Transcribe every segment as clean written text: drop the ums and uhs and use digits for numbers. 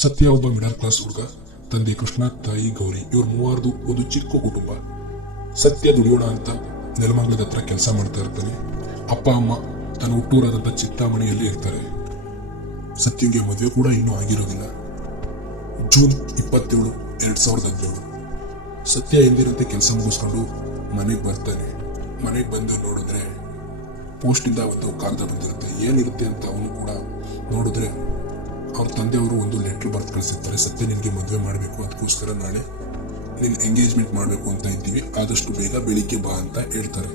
ಸತ್ಯ ಒಬ್ಬ middle class ಹುಡುಗ. ತಂದೆ ಕೃಷ್ಣ, ತಾಯಿ ಗೌರಿ. ಇವ್ರ ಮೂವಾರ್ದು ಒಂದು ಚಿಕ್ಕ ಕುಟುಂಬ. ಸತ್ಯ ದುಡಿಯೋಣ ಅಂತ ನೆಲಮಂಗಲದ ಹತ್ರ ಕೆಲಸ ಮಾಡ್ತಾ ಇರ್ತಾನೆ. ಅಪ್ಪ ಅಮ್ಮ ತನ್ನ ಹುಟ್ಟೂರಾದಂಥ ಚಿಂತಾಮಣಿಯಲ್ಲಿ ಇರ್ತಾರೆ. ಸತ್ಯಂಗೆ ಮದುವೆ ಕೂಡ ಇನ್ನೂ ಆಗಿರೋದಿಲ್ಲ. ಜೂನ್ 27, 2017 ಸತ್ಯ ಎಂದಿರಂತೆ ಕೆಲಸ ಮುಗಿಸ್ಕೊಂಡು ಮನೆಗೆ ಬರ್ತಾನೆ. ಮನೆಗೆ ಬಂದು ನೋಡಿದ್ರೆ ಪೋಸ್ಟಿಂದ ಒಂದು ಕಾಗದ ಬಂದಿರುತ್ತೆ. ಏನಿರುತ್ತೆ ಅಂತ ಅವನು ಕೂಡ ನೋಡಿದ್ರೆ ಅವ್ರ ತಂದೆಯವರು ಒಂದು ಲೆಟ್ರ್ ಬರ್ದು ಕಳಿಸಿರ್ತಾರೆ. ಸತ್ಯ ನಿನಗೆ ಮದುವೆ ಮಾಡಬೇಕು, ಅದಕ್ಕೋಸ್ಕರ ನಾಳೆ ನಿನ್ನ ಎಂಗೇಜ್ಮೆಂಟ್ ಮಾಡಬೇಕು ಅಂತ ಇದ್ದೀವಿ, ಆದಷ್ಟು ಬೇಗ ಬೆಳಿಗ್ಗೆ ಬಾ ಅಂತ ಹೇಳ್ತಾರೆ.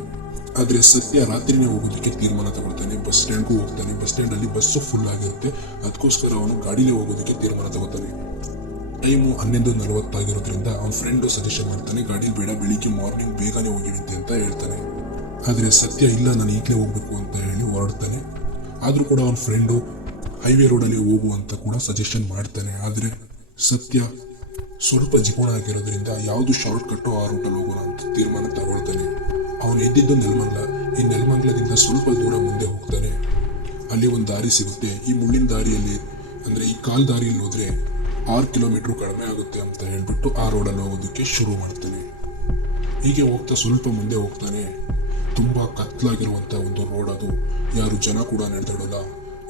ಆದರೆ ಸತ್ಯ ರಾತ್ರಿನೇ ಹೋಗೋದಕ್ಕೆ ತೀರ್ಮಾನ ತಗೊಳ್ತಾನೆ. ಬಸ್ ಸ್ಟ್ಯಾಂಡ್ಗೂ ಹೋಗ್ತಾನೆ. ಬಸ್ ಸ್ಟ್ಯಾಂಡಲ್ಲಿ ಬಸ್ಸು ಫುಲ್ ಆಗಿರುತ್ತೆ. ಅದಕ್ಕೋಸ್ಕರ ಅವನು ಗಾಡಿಲೇ ಹೋಗೋದಕ್ಕೆ ತೀರ್ಮಾನ ತಗೋತಾನೆ. ಟೈಮು 11:40 ಆಗಿರೋದ್ರಿಂದ ಅವನ ಫ್ರೆಂಡು ಸಜೆಷನ್ ಮಾಡ್ತಾನೆ, ಗಾಡೀಲಿ ಬೇಡ, ಬೆಳಿಗ್ಗೆ ಮಾರ್ನಿಂಗ್ ಬೇಗನೆ ಹೋಗಿಡುತ್ತೆ ಅಂತ ಹೇಳ್ತಾನೆ. ಆದರೆ ಸತ್ಯ ಇಲ್ಲ, ನಾನು ಈಗಲೇ ಹೋಗ್ಬೇಕು ಅಂತ ಹೇಳಿ ಹೊರಡ್ತಾನೆ. ಆದರೂ ಕೂಡ ಅವನ ಫ್ರೆಂಡು ಹೈವೇ ರೋಡಲ್ಲಿ ಹೋಗು ಅಂತ ಕೂಡ ಸಜೆಷನ್ ಮಾಡ್ತಾನೆ. ಆದರೆ ಸತ್ಯ ಸ್ವಲ್ಪ ಜಿಪುಣ ಆಗಿರೋದ್ರಿಂದ ಯಾವುದು ಶಾರ್ಟ್ ಕಟ್ಟೋ ಆ ರೂಟಲ್ಲಿ ಹೋಗೋಣ ಅಂತ ತೀರ್ಮಾನ ತಗೊಳ್ತಾನೆ. ಅವನು ಎದ್ದಿದ್ದು ನೆಲಮಂಗಲ. ಈ ನೆಲಮಂಗಲದಿಂದ ಸ್ವಲ್ಪ ದೂರ ಮುಂದೆ ಹೋಗ್ತಾನೆ. ಅಲ್ಲಿ ಒಂದು ದಾರಿ ಸಿಗುತ್ತೆ. ಈ ಮುಳ್ಳಿನ ದಾರಿಯಲ್ಲಿ ಅಂದರೆ ಈ ಕಾಲ್ ದಾರಿಯಲ್ಲಿ ಹೋದ್ರೆ 6 ಕಿಲೋಮೀಟರ್ ಕಡಿಮೆ ಆಗುತ್ತೆ ಅಂತ ಹೇಳ್ಬಿಟ್ಟು ಆ ರೋಡಲ್ಲಿ ಹೋಗೋದಕ್ಕೆ ಶುರು ಮಾಡ್ತಾನೆ. ಹೀಗೆ ಹೋಗ್ತಾ ಸ್ವಲ್ಪ ಮುಂದೆ ಹೋಗ್ತಾನೆ. ತುಂಬಾ ಕತ್ಲಾಗಿರುವಂತ ಒಂದು ರೋಡ್ ಅದು. ಯಾರು ಜನ ಕೂಡ ನಡೆದಾಡೋಲ್ಲ.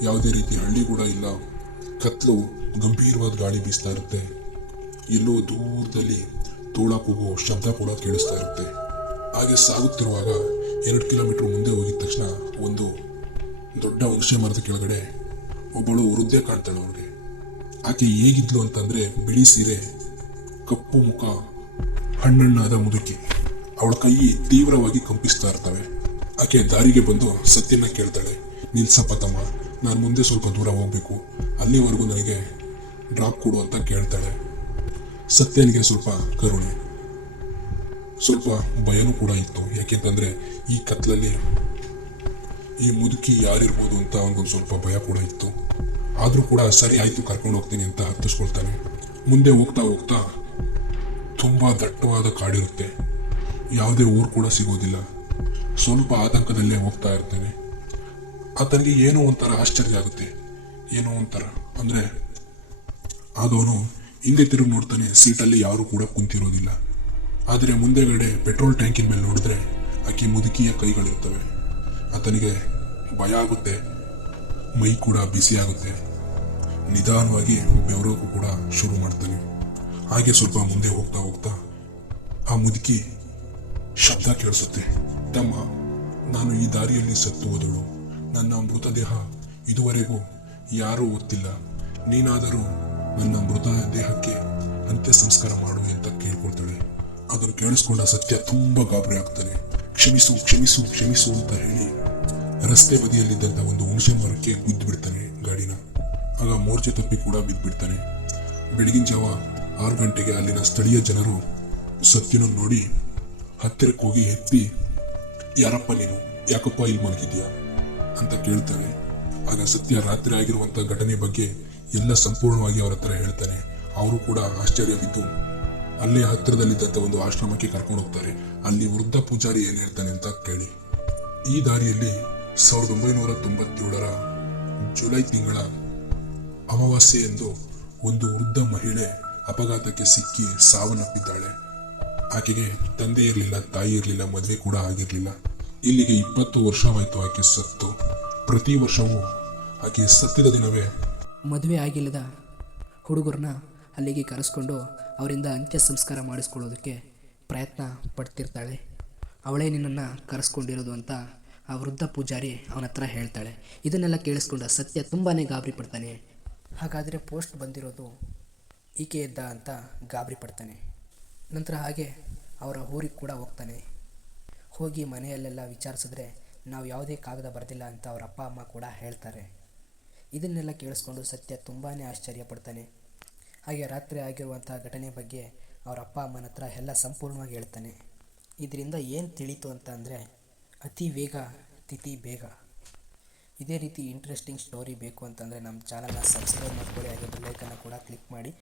ಯಾವುದೇ ರೀತಿ ಹಳ್ಳಿ ಕೂಡ ಇಲ್ಲ. ಕತ್ಲು, ಗಂಭೀರವಾದ ಗಾಳಿ ಬೀಸ್ತಾ ಇರುತ್ತೆ. ಎಲ್ಲೋ ದೂರದಲ್ಲಿ ತೋಳ ಕೂಗೋ ಶಬ್ದ ಕೂಡ ಕೇಳಿಸ್ತಾ ಇರುತ್ತೆ. ಹಾಗೆ ಸಾಗುತ್ತಿರುವಾಗ 2 ಕಿಲೋಮೀಟರ್ ಮುಂದೆ ಹೋಗಿದ ತಕ್ಷಣ ಒಂದು ದೊಡ್ಡ ಹುಣಸೆ ಮರದ ಕೆಳಗಡೆ ಒಬ್ಬಳು ವೃದ್ಧೆ ಕಾಣ್ತಾಳೆ. ಅವ್ರಿಗೆ ಆಕೆ ಹೇಗಿದ್ಲು ಅಂತಂದ್ರೆ ಬಿಳಿ ಸೀರೆ, ಕಪ್ಪು ಮುಖ, ಹಣ್ಣಣ್ಣಾದ ಮುದುಕಿ. ಅವಳ ಕೈ ತೀವ್ರವಾಗಿ ಕಂಪಿಸ್ತಾ ಇರ್ತವೆ. ಆಕೆ ದಾರಿಗೆ ಬಂದು ಸತ್ಯನ ಕೇಳ್ತಾಳೆ, ನಿಲ್ಸಪ್ಪ ತಮ್ಮ, ನಾನು ಮುಂದೆ ಸ್ವಲ್ಪ ದೂರ ಹೋಗ್ಬೇಕು, ಅಲ್ಲಿವರೆಗೂ ನನಗೆ ಡ್ರಾಪ್ ಕೊಡು ಅಂತ ಕೇಳ್ತಾಳೆ. ಸತ್ಯನಿಗೆ ಸ್ವಲ್ಪ ಕರುಣೆ, ಸ್ವಲ್ಪ ಭಯನೂ ಕೂಡ ಇತ್ತು. ಯಾಕೆಂತಂದ್ರೆ ಈ ಕತ್ಲಲ್ಲಿ ಈ ಮುದುಕಿ ಯಾರಿರ್ಬೋದು ಅಂತ ಅವನಿಗೊಂದು ಸ್ವಲ್ಪ ಭಯ ಕೂಡ ಇತ್ತು. ಆದ್ರೂ ಕೂಡ ಸರಿ ಆಯ್ತು, ಕರ್ಕೊಂಡು ಹೋಗ್ತೀನಿ ಅಂತ ಹತ್ತಿಸ್ಕೊಳ್ತಾನೆ. ಮುಂದೆ ಹೋಗ್ತಾ ಹೋಗ್ತಾ ತುಂಬಾ ದಟ್ಟವಾದ ಕಾಡಿರುತ್ತೆ. ಯಾವುದೇ ಊರು ಕೂಡ ಸಿಗೋದಿಲ್ಲ. ಸ್ವಲ್ಪ ಆತಂಕದಲ್ಲೇ ಹೋಗ್ತಾ ಇರ್ತಾನೆ. ಆತನಿಗೆ ಏನೋ ಒಂಥರ ಆಶ್ಚರ್ಯ ಆಗುತ್ತೆ. ಏನೋ ಒಂಥರ ಅಂದ್ರೆ ಆಗ ಅವನು ಹಿಂದೆ ತಿರುಗಿ ನೋಡ್ತಾನೆ. ಸೀಟಲ್ಲಿ ಯಾರು ಕೂಡ ಕುಂತಿರೋದಿಲ್ಲ. ಆದರೆ ಮುಂದೆಗಡೆ ಪೆಟ್ರೋಲ್ ಟ್ಯಾಂಕಿನ ಮೇಲೆ ನೋಡಿದ್ರೆ ಆಕೆ ಮುದುಕಿಯ ಕೈಗಳಿರ್ತವೆ. ಆತನಿಗೆ ಭಯ ಆಗುತ್ತೆ. ಮೈ ಕೂಡ ಬಿಸಿ ಆಗುತ್ತೆ. ನಿಧಾನವಾಗಿ ಬೆವರೋಕು ಕೂಡ ಶುರು ಮಾಡ್ತಾನೆ. ಹಾಗೆ ಸ್ವಲ್ಪ ಮುಂದೆ ಹೋಗ್ತಾ ಹೋಗ್ತಾ ಆ ಮುದುಕಿ ಶಬ್ದ ಕೇಳಿಸುತ್ತೆ. ತಮ್ಮ, ನಾನು ಈ ದಾರಿಯಲ್ಲಿ ಸತ್ತು ಹೋದಳು. ನನ್ನ ಮೃತದೇಹ ಇದುವರೆಗೂ ಯಾರೂ ಗೊತ್ತಿಲ್ಲ. ನೀನಾದರೂ ನನ್ನ ಮೃತದೇಹಕ್ಕೆ ಅಂತ್ಯ ಸಂಸ್ಕಾರ ಮಾಡು ಅಂತ ಕೇಳ್ಕೊಳ್ತಾಳೆ. ಅದನ್ನು ಕೇಳಿಸ್ಕೊಂಡ ಸತ್ಯ ತುಂಬಾ ಗಾಬರಿ ಆಗ್ತಾನೆ. ಕ್ಷಮಿಸು ಕ್ಷಮಿಸು ಕ್ಷಮಿಸು ಅಂತ ಹೇಳಿ ರಸ್ತೆ ಬದಿಯಲ್ಲಿದ್ದಂತ ಒಂದು ಹುಣಸೆ ಮರಕ್ಕೆ ಗುದ್ದು ಬಿಡ್ತಾನೆ ಗಾಡಿನ. ಆಗ ಮೋರ್ಚೆ ತಪ್ಪಿ ಕೂಡ ಬಿದ್ದುಬಿಡ್ತಾನೆ. ಬೆಳಗಿನ ಜಾವ 6 ಗಂಟೆಗೆ ಅಲ್ಲಿನ ಸ್ಥಳೀಯ ಜನರು ಸತ್ಯನ ನೋಡಿ ಹತ್ತಿರಕ್ಕೆ ಹೋಗಿ ಎತ್ತಿ, ಯಾರಪ್ಪ ನೀನು, ಯಾಕಪ್ಪ ಇಲ್ಲಿ ಮಲಗಿದ್ಯಾ ಅಂತ ಕೇಳ್ತಾರೆ. ಆಗ ಸತ್ಯ ರಾತ್ರಿ ಆಗಿರುವಂತ ಘಟನೆ ಬಗ್ಗೆ ಎಲ್ಲ ಸಂಪೂರ್ಣವಾಗಿ ಅವರ ಹತ್ರ ಹೇಳ್ತಾನೆ. ಅವರು ಕೂಡ ಆಶ್ಚರ್ಯವಿದ್ದು ಅಲ್ಲೇ ಹತ್ತಿರದಲ್ಲಿದ್ದಂತ ಒಂದು ಆಶ್ರಮಕ್ಕೆ ಕರ್ಕೊಂಡು ಹೋಗ್ತಾರೆ. ಅಲ್ಲಿ ವೃದ್ಧ ಪೂಜಾರಿ ಏನ್ ಹೇಳ್ತಾನೆ ಅಂತ ಕೇಳಿ. ಈ ದಾರಿಯಲ್ಲಿ 1997 ಜುಲೈ ತಿಂಗಳ ಅಮಾವಾಸ್ಯೆ ಎಂದು ಒಂದು ವೃದ್ಧ ಮಹಿಳೆ ಅಪಘಾತಕ್ಕೆ ಸಿಕ್ಕಿ ಸಾವನ್ನಪ್ಪಿದ್ದಾಳೆ. ಆಕೆಗೆ ತಂದೆ ಇರಲಿಲ್ಲ, ತಾಯಿ ಇರಲಿಲ್ಲ, ಮದುವೆ ಕೂಡ ಆಗಿರಲಿಲ್ಲ. ಇಲ್ಲಿಗೆ 20 ವರ್ಷವಾಯಿತು ಆಕೆ ಸತ್ತು. ಪ್ರತಿ ವರ್ಷವೂ ಆಕೆ ಸತ್ತಿದ ದಿನವೇ ಮದುವೆ ಆಗಿಲ್ಲದ ಹುಡುಗರನ್ನ ಅಲ್ಲಿಗೆ ಕರೆಸ್ಕೊಂಡು ಅವರಿಂದ ಅಂತ್ಯ ಸಂಸ್ಕಾರ ಮಾಡಿಸ್ಕೊಳ್ಳೋದಕ್ಕೆ ಪ್ರಯತ್ನ ಪಡ್ತಿರ್ತಾಳೆ. ಅವಳೇ ನಿನ್ನನ್ನು ಕರೆಸ್ಕೊಂಡಿರೋದು ಅಂತ ಆ ವೃದ್ಧ ಪೂಜಾರಿ ಅವನ ಹತ್ರ ಹೇಳ್ತಾಳೆ. ಇದನ್ನೆಲ್ಲ ಕೇಳಿಸ್ಕೊಂಡ ಸತ್ಯ ತುಂಬಾ ಗಾಬರಿ ಪಡ್ತಾನೆ. ಹಾಗಾದರೆ ಪೋಸ್ಟ್ ಬಂದಿರೋದು ಈಕೆ ಇದ್ದ ಅಂತ ಗಾಬರಿ ಪಡ್ತಾನೆ. ನಂತರ ಹಾಗೆ ಅವರ ಊರಿಗೆ ಕೂಡ ಹೋಗ್ತಾನೆ. ಹೋಗಿ ಮನೆಯಲ್ಲೆಲ್ಲ ವಿಚಾರಿಸಿದ್ರೆ ನಾವು ಯಾವುದೇ ಕಾಗದ ಬರೆದಿಲ್ಲ ಅಂತ ಅವರ ಅಪ್ಪ ಅಮ್ಮ ಕೂಡ ಹೇಳ್ತಾರೆ. ಇದನ್ನೆಲ್ಲ ಕೇಳಿಸ್ಕೊಂಡು ಸತ್ಯ ತುಂಬಾ ಆಶ್ಚರ್ಯ ಪಡ್ತಾನೆ. ಹಾಗೆ ರಾತ್ರಿ ಆಗಿರುವಂಥ ಘಟನೆ ಬಗ್ಗೆ ಅವರ ಅಪ್ಪ ಅಮ್ಮನ ಹತ್ರ ಎಲ್ಲ ಸಂಪೂರ್ಣವಾಗಿ ಹೇಳ್ತಾನೆ. ಇದರಿಂದ ಏನು ತಿಳಿತು ಅಂತ ಅಂದರೆ, ಅತಿ ವೇಗ ತಿಥಿ ಬೇಗ. ಇದೇ ರೀತಿ ಇಂಟ್ರೆಸ್ಟಿಂಗ್ ಸ್ಟೋರಿ ಬೇಕು ಅಂತಂದರೆ ನಮ್ಮ ಚಾನಲ್ನ ಸಬ್ಸ್ಕ್ರೈಬ್ ಮಾಡ್ಕೊಳ್ಳಿ. ಹಾಗೆ ಬೆಲ್ ಐಕನ್ನ ಕೂಡ ಕ್ಲಿಕ್ ಮಾಡಿ.